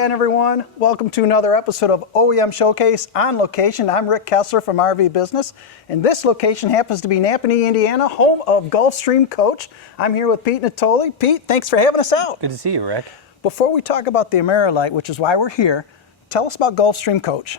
again, everyone. Welcome to another episode of OEM Showcase on location. I'm Rick Kessler from RVBusiness, and this location happens to be Nattoli, Indiana, home of Gulfstream Coach. I'm here with Pete Nattoli. Pete, thanks for having us out. Good to see you, Rick. Before we talk about the Ameri-Lite, which is why we're here, tell us about Gulfstream Coach.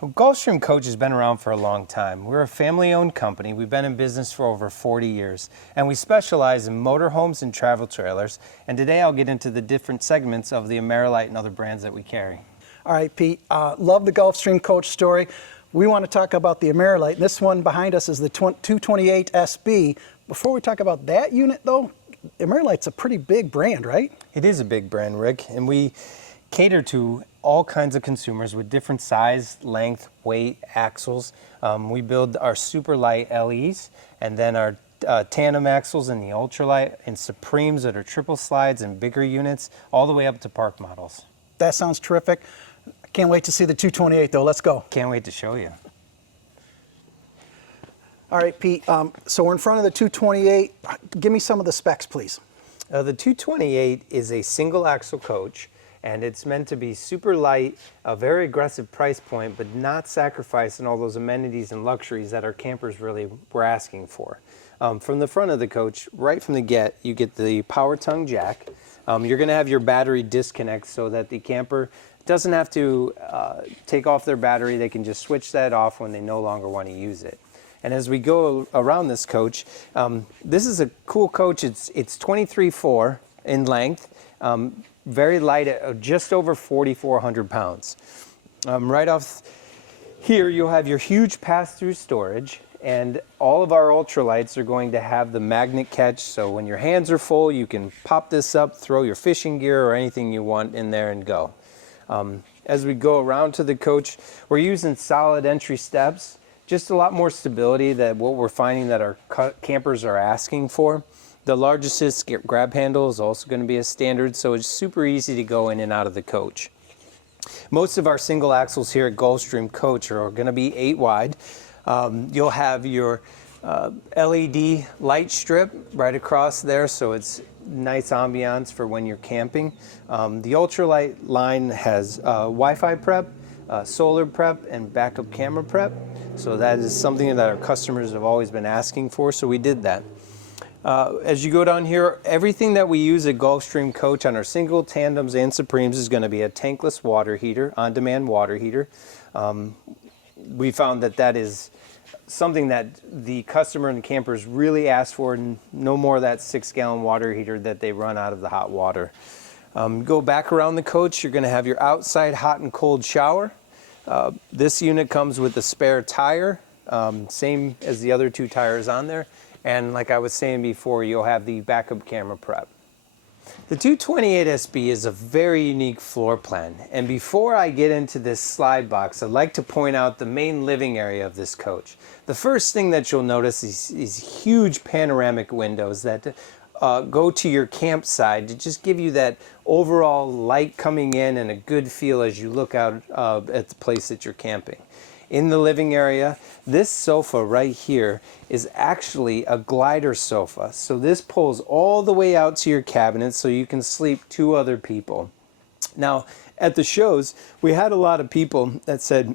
Well, Gulfstream Coach has been around for a long time. We're a family-owned company. We've been in business for over 40 years, and we specialize in motorhomes and travel trailers. And today I'll get into the different segments of the Ameri-Lite and other brands that we carry. All right, Pete, love the Gulfstream Coach story. We want to talk about the Ameri-Lite. This one behind us is the 228SB. Before we talk about that unit, though, Ameri-Lite's a pretty big brand, right? It is a big brand, Rick, and we cater to all kinds of consumers with different size, length, weight, axles. We build our super light LEs and then our tandem axles in the ultralight and Supremes that are triple slides and bigger units, all the way up to park models. That sounds terrific. I can't wait to see the 228 though. Let's go. Can't wait to show you. All right, Pete, so we're in front of the 228. Give me some of the specs, please. The 228 is a single axle coach, and it's meant to be super light, a very aggressive price point, but not sacrificing all those amenities and luxuries that our campers really were asking for. From the front of the coach, right from the get, you get the power tongue jack. You're gonna have your battery disconnect so that the camper doesn't have to take off their battery. They can just switch that off when they no longer want to use it. And as we go around this coach, this is a cool coach. It's 23.4 in length. Very light at just over 4,400 pounds. Right off here, you'll have your huge pass-through storage, and all of our ultralights are going to have the magnet catch, so when your hands are full, you can pop this up, throw your fishing gear or anything you want in there and go. As we go around to the coach, we're using solid entry steps, just a lot more stability than what we're finding that our campers are asking for. The large assist grab handle is also going to be a standard, so it's super easy to go in and out of the coach. Most of our single axles here at Gulfstream Coach are going to be 8 wide. You'll have your LED light strip right across there, so it's nice ambiance for when you're camping. The ultralight line has Wi-Fi prep, solar prep, and backup camera prep. So that is something that our customers have always been asking for, so we did that. As you go down here, everything that we use at Gulfstream Coach on our single, tandems, and Supremes is going to be a tankless water heater, on-demand water heater. We found that that is something that the customer and the campers really ask for, no more of that 6-gallon water heater that they run out of the hot water. Go back around the coach, you're going to have your outside hot and cold shower. This unit comes with a spare tire, same as the other 2 tires on there. And like I was saying before, you'll have the backup camera prep. The 228SB is a very unique floor plan. And before I get into this slide box, I'd like to point out the main living area of this coach. The first thing that you'll notice is these huge panoramic windows that go to your campsite to just give you that overall light coming in and a good feel as you look out at the place that you're camping. In the living area, this sofa right here is actually a glider sofa. So this pulls all the way out to your cabinet so you can sleep 2 other people. Now, at the shows, we had a lot of people that said,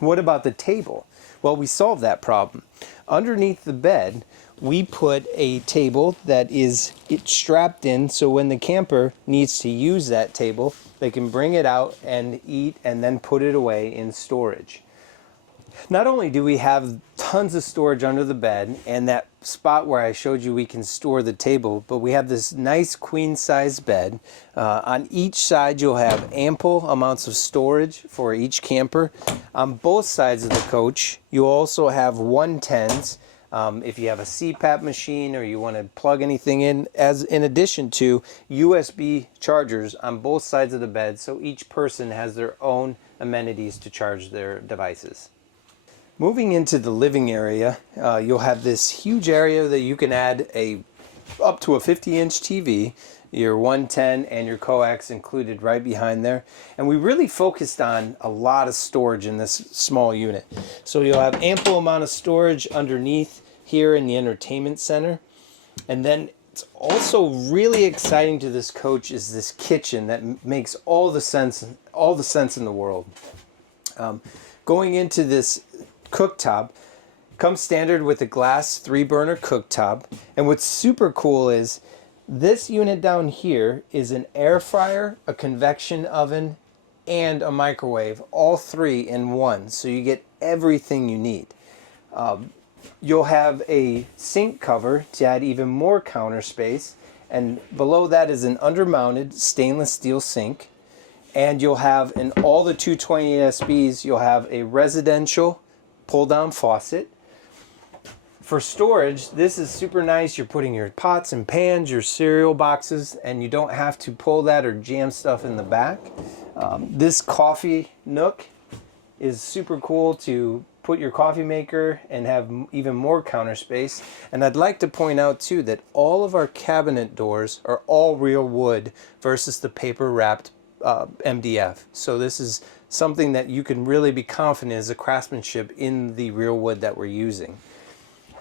what about the table? Well, we solved that problem. Underneath the bed, we put a table that is strapped in, so when the camper needs to use that table, they can bring it out and eat and then put it away in storage. Not only do we have tons of storage under the bed and that spot where I showed you we can store the table, but we have this nice queen size bed. On each side you'll have ample amounts of storage for each camper. On both sides of the coach you'll also have 110s. If you have a CPAP machine or you want to plug anything in addition to USB chargers on both sides of the bed, so each person has their own amenities to charge their devices. Moving into the living area, you'll have this huge area that you can add up to a 50-inch TV, your 110 and your coax included right behind there. And we really focused on a lot of storage in this small unit. So you'll have ample amount of storage underneath here in the entertainment center. And then Also really exciting to this coach is this kitchen that makes all the sense in the world. Going into this cooktop comes standard with a glass 3-burner cooktop, and what's super cool is this unit down here is an air fryer, a convection oven, and a microwave, all 3 in one, so you get everything you need. You'll have a sink cover to add even more counter space, and below that is an undermounted stainless steel sink. And you'll have, in all the 228SBs, you'll have a residential pull-down faucet. For storage, this is super nice. You're putting your pots and pans, your cereal boxes, and you don't have to pull that or jam stuff in the back. This coffee nook is super cool to put your coffee maker and have even more counter space. And I'd like to point out too that all of our cabinet doors are all real wood versus the paper wrapped MDF. So this is something that you can really be confident is a craftsmanship in the real wood that we're using.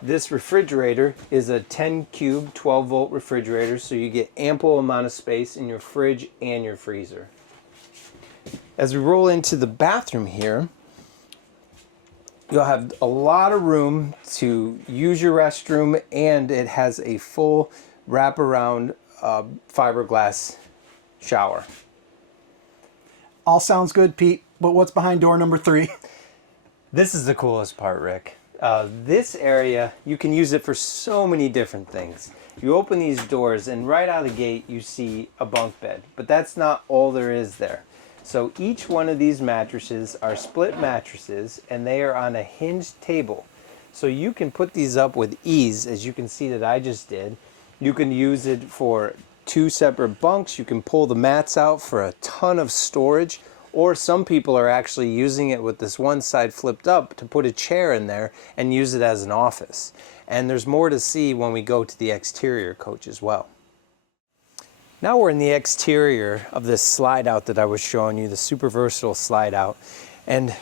This refrigerator is a 10 cube 12 volt refrigerator, so you get ample amount of space in your fridge and your freezer. As we roll into the bathroom here, you'll have a lot of room to use your restroom, and it has a full wraparound fiberglass shower. All sounds good, Pete, but what's behind door number 3? This is the coolest part, Rick. This area, you can use it for so many different things. You open these doors and right out of the gate you see a bunk bed, but that's not all there is there. So each one of these mattresses are split mattresses, and they are on a hinged table. So you can put these up with ease, as you can see that I just did. You can use it for 2 separate bunks. You can pull the mats out for a ton of storage, or some people are actually using it with this one side flipped up to put a chair in there and use it as an office. And there's more to see when we go to the exterior coach as well. Now we're in the exterior of this slide out that I was showing you, the super versatile slide out. And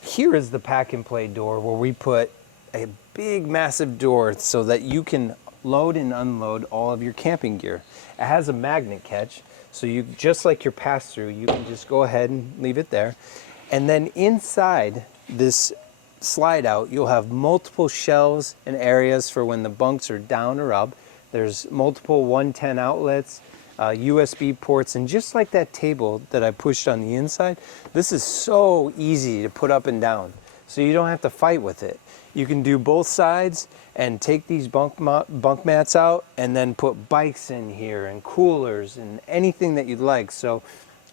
here is the pack and play door where we put a big massive door so that you can load and unload all of your camping gear. It has a magnet catch, so you, just like your pass-through, you can just go ahead and leave it there. And then inside this slide out, you'll have multiple shelves and areas for when the bunks are down or up. There's multiple 110 outlets, USB ports, and just like that table that I pushed on the inside, this is so easy to put up and down, so you don't have to fight with it. You can do both sides and take these bunk mats out and then put bikes in here and coolers and anything that you'd like. So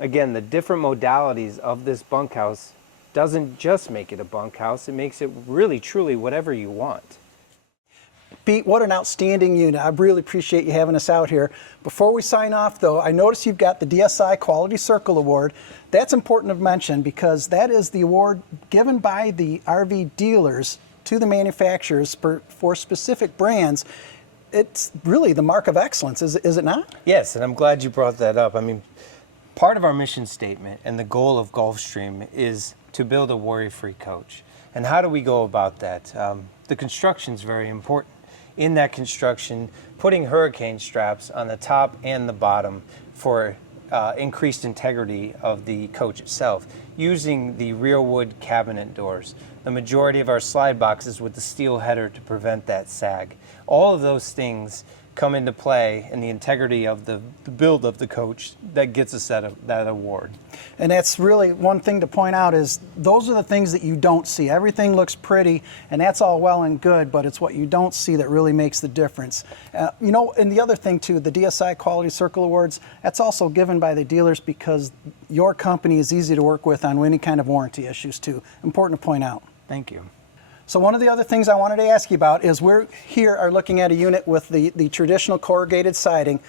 again, the different modalities of this bunkhouse doesn't just make it a bunkhouse, it makes it really truly whatever you want. Pete, what an outstanding unit. I really appreciate you having us out here. Before we sign off though, I noticed you've got the DSI Quality Circle Award. That's important to mention because that is the award given by the RV dealers to the manufacturers for specific brands. It's really the mark of excellence, is it not? Yes, and I'm glad you brought that up. I mean, part of our mission statement and the goal of Gulfstream is to build a worry-free coach. And how do we go about that? The construction is very important. In that construction, putting hurricane straps on the top and the bottom for increased integrity of the coach itself, using the real wood cabinet doors, the majority of our slide boxes with the steel header to prevent that sag. All of those things come into play in the integrity of the build of the coach that gets us that award. And that's really one thing to point out is those are the things that you don't see. Everything looks pretty and that's all well and good, but it's what you don't see that really makes the difference. You know, and the other thing too, the DSI Quality Circle Awards, that's also given by the dealers because your company is easy to work with on any kind of warranty issues too. Important to point out. Thank you. So one of the other things I wanted to ask you about is we're here are looking at a unit with the traditional corrugated siding,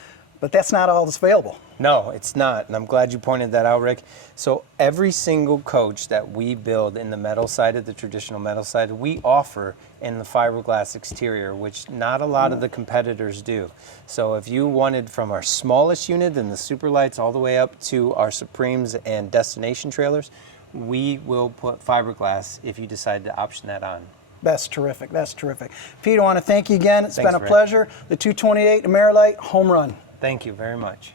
but that's not all that's available. No, it's not, and I'm glad you pointed that out, Rick. So every single coach that we build in the metal side, of the traditional metal side, we offer in the fiberglass exterior, which not a lot of the competitors do. So if you wanted from our smallest unit and the super lights all the way up to our Supremes and destination trailers, we will put fiberglass if you decide to option that on. That's terrific. That's terrific. Pete, I want to thank you again. It's Thanks, been a Rick. pleasure. The 228 Ameri-Lite home run. Thank you very much.